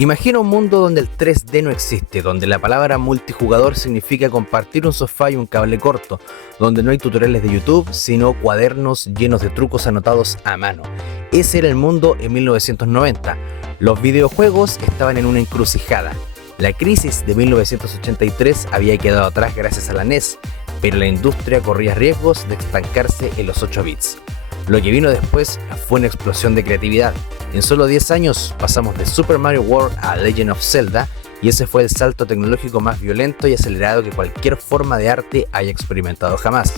Imagina un mundo donde el 3D no existe, donde la palabra multijugador significa compartir un sofá y un cable corto, donde no hay tutoriales de YouTube, sino cuadernos llenos de trucos anotados a mano. Ese era el mundo en 1990. Los videojuegos estaban en una encrucijada. La crisis de 1983 había quedado atrás gracias a la NES, pero la industria corría riesgos de estancarse en los 8 bits. Lo que vino después fue una explosión de creatividad. En solo 10 años pasamos de Super Mario World a Legend of Zelda, y ese fue el salto tecnológico más violento y acelerado que cualquier forma de arte haya experimentado jamás.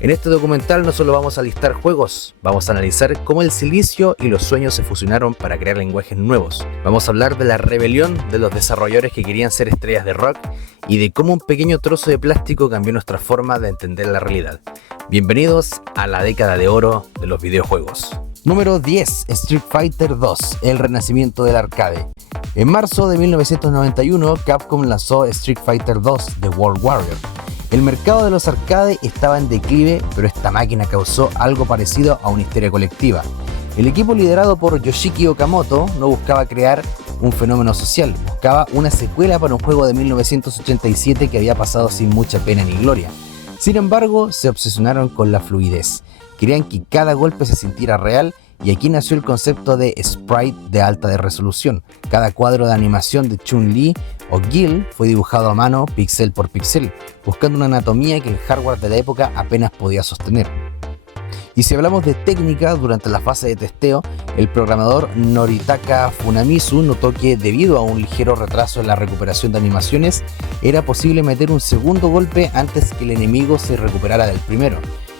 En este documental no solo vamos a listar juegos, vamos a analizar cómo el silicio y los sueños se fusionaron para crear lenguajes nuevos. Vamos a hablar de la rebelión de los desarrolladores que querían ser estrellas de rock y de cómo un pequeño trozo de plástico cambió nuestra forma de entender la realidad. Bienvenidos a la década de oro de los videojuegos. Número 10. Street Fighter 2, el renacimiento del arcade. En marzo de 1991, Capcom lanzó Street Fighter 2 The World Warrior. El mercado de los arcades estaba en declive, pero esta máquina causó algo parecido a una histeria colectiva. El equipo liderado por Yoshiki Okamoto no buscaba crear un fenómeno social, buscaba una secuela para un juego de 1987 que había pasado sin mucha pena ni gloria. Sin embargo, se obsesionaron con la fluidez. Querían que cada golpe se sintiera real, y aquí nació el concepto de sprite de alta resolución. Cada cuadro de animación de Chun-Li o Guile fue dibujado a mano píxel por píxel, buscando una anatomía que el hardware de la época apenas podía sostener. Y si hablamos de técnica, durante la fase de testeo, el programador Noritaka Funamizu notó que debido a un ligero retraso en la recuperación de animaciones, era posible meter un segundo golpe antes que el enemigo se recuperara del primero.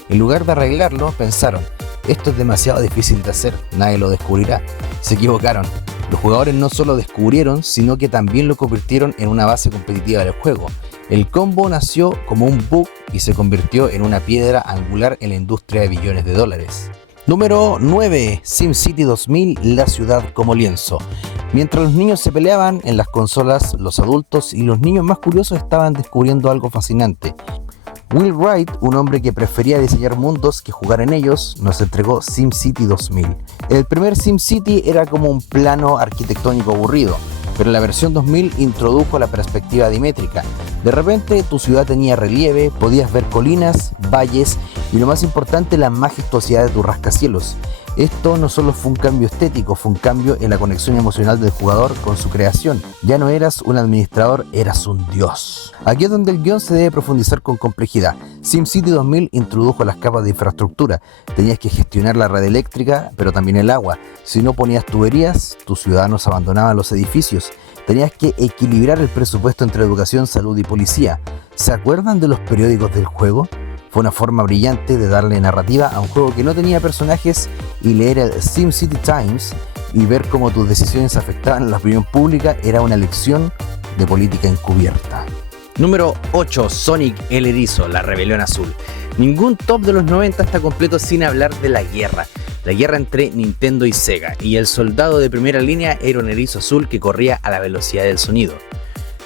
En lugar de arreglarlo, pensaron, esto es demasiado difícil de hacer, nadie lo descubrirá. Se equivocaron. Los jugadores no solo descubrieron, sino que también lo convirtieron en una base competitiva del juego. El combo nació como un bug y se convirtió en una piedra angular en la industria de billones de dólares. Número 9. SimCity 2000, la ciudad como lienzo. Mientras los niños se peleaban en las consolas, los adultos y los niños más curiosos estaban descubriendo algo fascinante. Will Wright, un hombre que prefería diseñar mundos que jugar en ellos, nos entregó SimCity 2000. El primer SimCity era como un plano arquitectónico aburrido, pero la versión 2000 introdujo la perspectiva dimétrica. De repente tu ciudad tenía relieve, podías ver colinas, valles y lo más importante, la majestuosidad de tus rascacielos. Esto no solo fue un cambio estético, fue un cambio en la conexión emocional del jugador con su creación. Ya no eras un administrador, eras un dios. Aquí es donde el guión se debe profundizar con complejidad. SimCity 2000 introdujo las capas de infraestructura. Tenías que gestionar la red eléctrica, pero también el agua. Si no ponías tuberías, tus ciudadanos abandonaban los edificios. Tenías que equilibrar el presupuesto entre educación, salud y policía. ¿Se acuerdan de los periódicos del juego? Fue una forma brillante de darle narrativa a un juego que no tenía personajes, y leer el SimCity Times y ver cómo tus decisiones afectaban a la opinión pública era una lección de política encubierta. Número 8. Sonic el Erizo, la rebelión azul. Ningún top de los 90 está completo sin hablar de la guerra entre Nintendo y Sega, y el soldado de primera línea era un erizo azul que corría a la velocidad del sonido.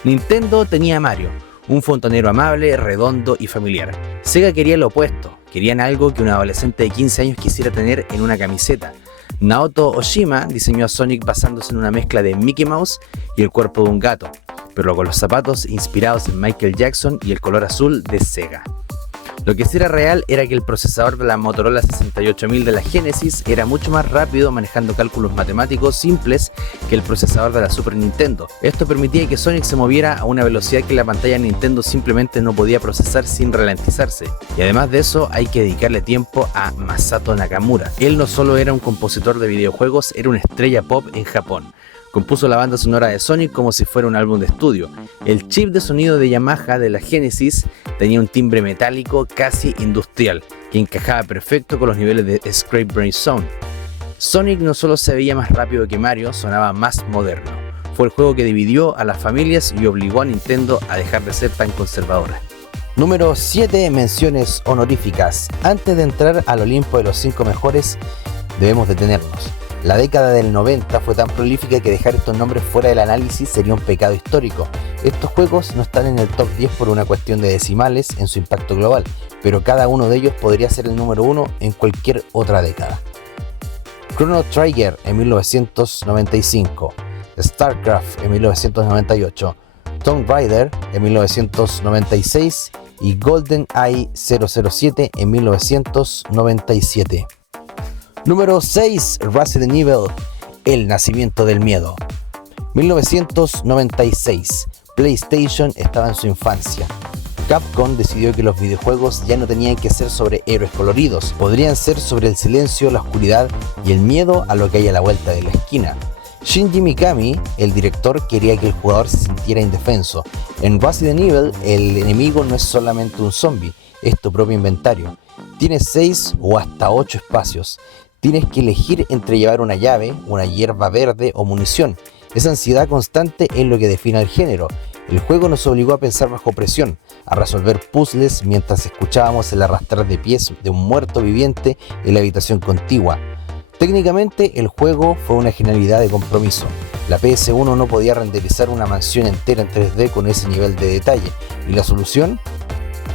Nintendo tenía a Mario, un fontanero amable, redondo y familiar. Sega quería lo opuesto, querían algo que un adolescente de 15 años quisiera tener en una camiseta. Naoto Oshima diseñó a Sonic basándose en una mezcla de Mickey Mouse y el cuerpo de un gato, pero con los zapatos inspirados en Michael Jackson y el color azul de Sega. Lo que sí era real era que el procesador de la Motorola 68000 de la Genesis era mucho más rápido manejando cálculos matemáticos simples que el procesador de la Super Nintendo. Esto permitía que Sonic se moviera a una velocidad que la pantalla Nintendo simplemente no podía procesar sin ralentizarse. Y además de eso, hay que dedicarle tiempo a Masato Nakamura. Él no solo era un compositor de videojuegos, era una estrella pop en Japón. Compuso la banda sonora de Sonic como si fuera un álbum de estudio. El chip de sonido de Yamaha de la Genesis tenía un timbre metálico casi industrial, que encajaba perfecto con los niveles de Scrape Brain Sound. Sonic no solo se veía más rápido que Mario, sonaba más moderno. Fue el juego que dividió a las familias y obligó a Nintendo a dejar de ser tan conservadora. Número 7. Menciones honoríficas. Antes de entrar al Olimpo de los 5 mejores, debemos detenernos. La década del 90 fue tan prolífica que dejar estos nombres fuera del análisis sería un pecado histórico. Estos juegos no están en el top 10 por una cuestión de decimales en su impacto global, pero cada uno de ellos podría ser el número 1 en cualquier otra década. Chrono Trigger en 1995, StarCraft en 1998, Tomb Raider en 1996 y GoldenEye 007 en 1997. Número 6. Resident Evil, el nacimiento del miedo. 1996. PlayStation estaba en su infancia. Capcom decidió que los videojuegos ya no tenían que ser sobre héroes coloridos, podrían ser sobre el silencio, la oscuridad y el miedo a lo que hay a la vuelta de la esquina. Shinji Mikami, el director, quería que el jugador se sintiera indefenso. En Resident Evil, el enemigo no es solamente un zombie, es tu propio inventario. Tienes 6 o hasta 8 espacios. Tienes que elegir entre llevar una llave, una hierba verde o munición. Esa ansiedad constante es lo que define el género. El juego nos obligó a pensar bajo presión, a resolver puzzles mientras escuchábamos el arrastrar de pies de un muerto viviente en la habitación contigua. Técnicamente, el juego fue una genialidad de compromiso. La PS1 no podía renderizar una mansión entera en 3D con ese nivel de detalle, y la solución: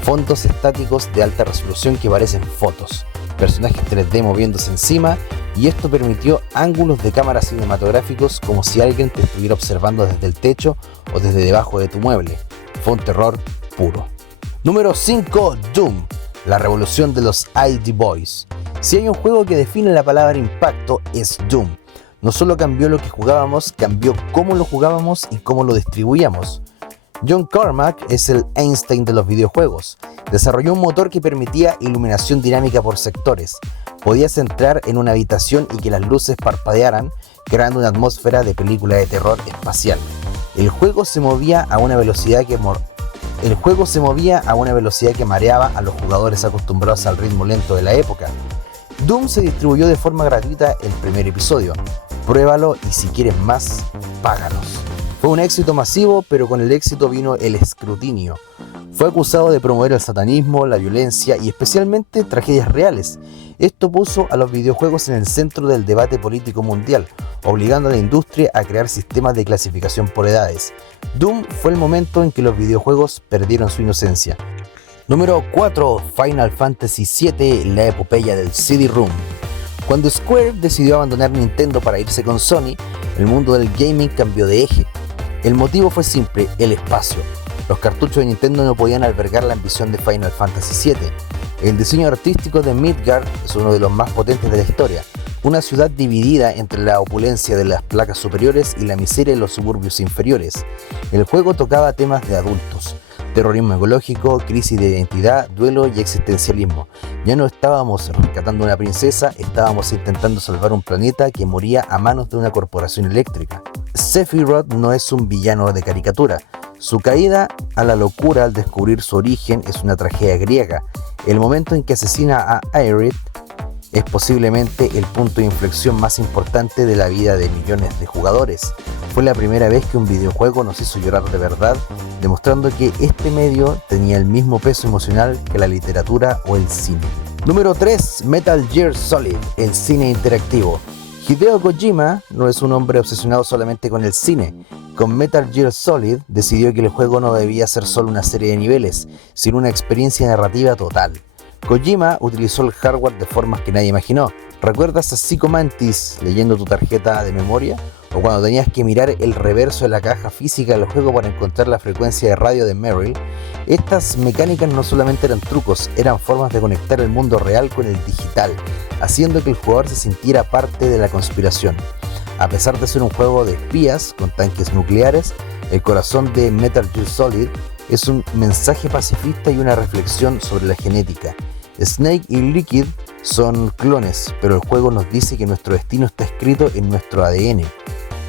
fondos estáticos de alta resolución que parecen fotos, personajes 3D moviéndose encima, y esto permitió ángulos de cámara cinematográficos como si alguien te estuviera observando desde el techo o desde debajo de tu mueble. Fue un terror puro. Número 5. Doom, la revolución de los ID Boys. Si hay un juego que define la palabra impacto, es Doom. No solo cambió lo que jugábamos, cambió cómo lo jugábamos y cómo lo distribuíamos. John Carmack es el Einstein de los videojuegos. Desarrolló un motor que permitía iluminación dinámica por sectores. Podías entrar en una habitación y que las luces parpadearan, creando una atmósfera de película de terror espacial. El juego se movía a una velocidad que mareaba a los jugadores acostumbrados al ritmo lento de la época. Doom se distribuyó de forma gratuita el primer episodio. Pruébalo y si quieres más, páganos. Fue un éxito masivo, pero con el éxito vino el escrutinio. Fue acusado de promover el satanismo, la violencia y especialmente tragedias reales. Esto puso a los videojuegos en el centro del debate político mundial, obligando a la industria a crear sistemas de clasificación por edades. Doom fue el momento en que los videojuegos perdieron su inocencia. Número 4. Final Fantasy VII, la epopeya del CD-ROM. Cuando Square decidió abandonar Nintendo para irse con Sony, el mundo del gaming cambió de eje. El motivo fue simple: el espacio. Los cartuchos de Nintendo no podían albergar la ambición de Final Fantasy VII. El diseño artístico de Midgard es uno de los más potentes de la historia. Una ciudad dividida entre la opulencia de las placas superiores y la miseria de los suburbios inferiores. El juego tocaba temas de adultos: terrorismo ecológico, crisis de identidad, duelo y existencialismo. Ya no estábamos rescatando a una princesa, estábamos intentando salvar un planeta que moría a manos de una corporación eléctrica. Sephiroth no es un villano de caricatura. Su caída a la locura al descubrir su origen es una tragedia griega. El momento en que asesina a Aerith es posiblemente el punto de inflexión más importante de la vida de millones de jugadores. Fue la primera vez que un videojuego nos hizo llorar de verdad, demostrando que este medio tenía el mismo peso emocional que la literatura o el cine. Número 3. Metal Gear Solid, el cine interactivo. Hideo Kojima no es un hombre obsesionado solamente con el cine. Con Metal Gear Solid decidió que el juego no debía ser solo una serie de niveles, sino una experiencia narrativa total. Kojima utilizó el hardware de formas que nadie imaginó. ¿Recuerdas a Psycho Mantis leyendo tu tarjeta de memoria? ¿O cuando tenías que mirar el reverso de la caja física del juego para encontrar la frecuencia de radio de Meryl? Estas mecánicas no solamente eran trucos, eran formas de conectar el mundo real con el digital, haciendo que el jugador se sintiera parte de la conspiración. A pesar de ser un juego de espías con tanques nucleares, el corazón de Metal Gear Solid es un mensaje pacifista y una reflexión sobre la genética. Snake y Liquid son clones, pero el juego nos dice que nuestro destino está escrito en nuestro ADN,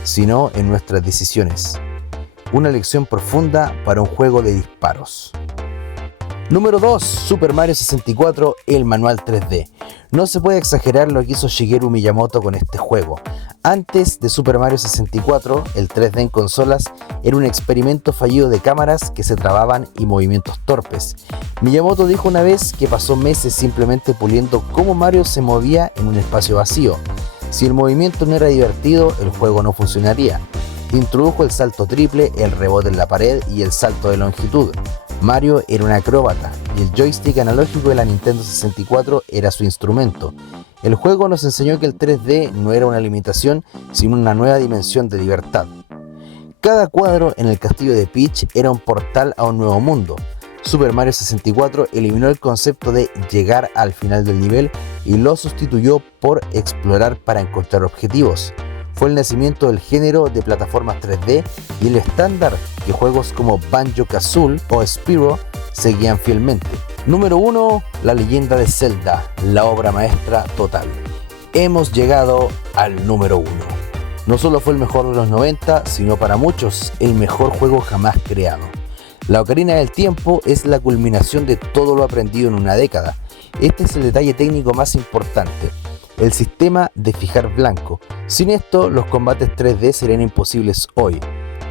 sino en nuestras decisiones. Una lección profunda para un juego de disparos. Número 2. Super Mario 64, el manual 3D. No se puede exagerar lo que hizo Shigeru Miyamoto con este juego. Antes de Super Mario 64, el 3D en consolas era un experimento fallido de cámaras que se trababan y movimientos torpes. Miyamoto dijo una vez que pasó meses simplemente puliendo cómo Mario se movía en un espacio vacío. Si el movimiento no era divertido, el juego no funcionaría. Introdujo el salto triple, el rebote en la pared y el salto de longitud. Mario era un acróbata y el joystick analógico de la Nintendo 64 era su instrumento. El juego nos enseñó que el 3D no era una limitación, sino una nueva dimensión de libertad. Cada cuadro en el castillo de Peach era un portal a un nuevo mundo. Super Mario 64 eliminó el concepto de llegar al final del nivel y lo sustituyó por explorar para encontrar objetivos. Fue el nacimiento del género de plataformas 3D y el estándar que juegos como Banjo-Kazooie o Spyro seguían fielmente. Número 1. La leyenda de Zelda, la obra maestra total. Hemos llegado al número 1. No solo fue el mejor de los 90, sino para muchos el mejor juego jamás creado. La Ocarina del Tiempo es la culminación de todo lo aprendido en una década. Este es el detalle técnico más importante, el sistema de fijar blanco. Sin esto, los combates 3D serían imposibles hoy.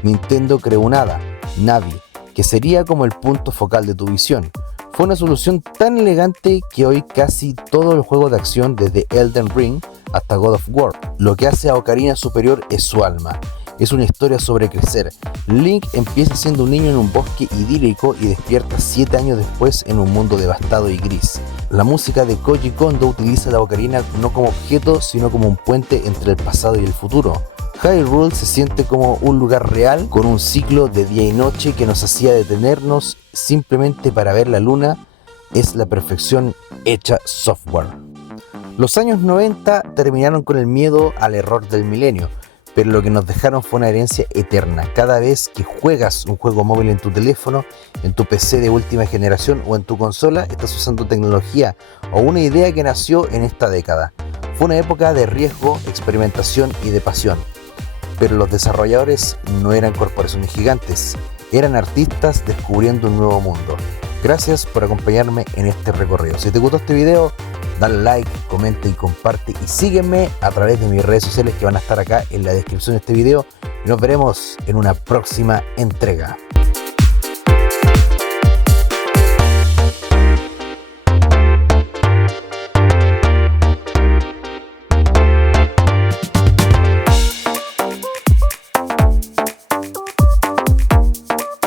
Nintendo creó un hada, Navi, que sería como el punto focal de tu visión. Fue una solución tan elegante que hoy casi todo el juego de acción, desde Elden Ring hasta God of War, lo que hace a Ocarina superior es su alma. Es una historia sobre crecer. Link empieza siendo un niño en un bosque idílico y despierta 7 años después en un mundo devastado y gris. La música de Koji Kondo utiliza la ocarina no como objeto, sino como un puente entre el pasado y el futuro. Hyrule se siente como un lugar real, con un ciclo de día y noche que nos hacía detenernos simplemente para ver la luna. Es la perfección hecha software. Los años 90 terminaron con el miedo al error del milenio, pero lo que nos dejaron fue una herencia eterna. Cada vez que juegas un juego móvil en tu teléfono, en tu PC de última generación o en tu consola, estás usando tecnología o una idea que nació en esta década. Fue una época de riesgo, experimentación y de pasión. Pero los desarrolladores no eran corporaciones gigantes, eran artistas descubriendo un nuevo mundo. Gracias por acompañarme en este recorrido. Si te gustó este video, dale like, comenta y comparte, y sígueme a través de mis redes sociales que van a estar acá en la descripción de este video, y nos veremos en una próxima entrega.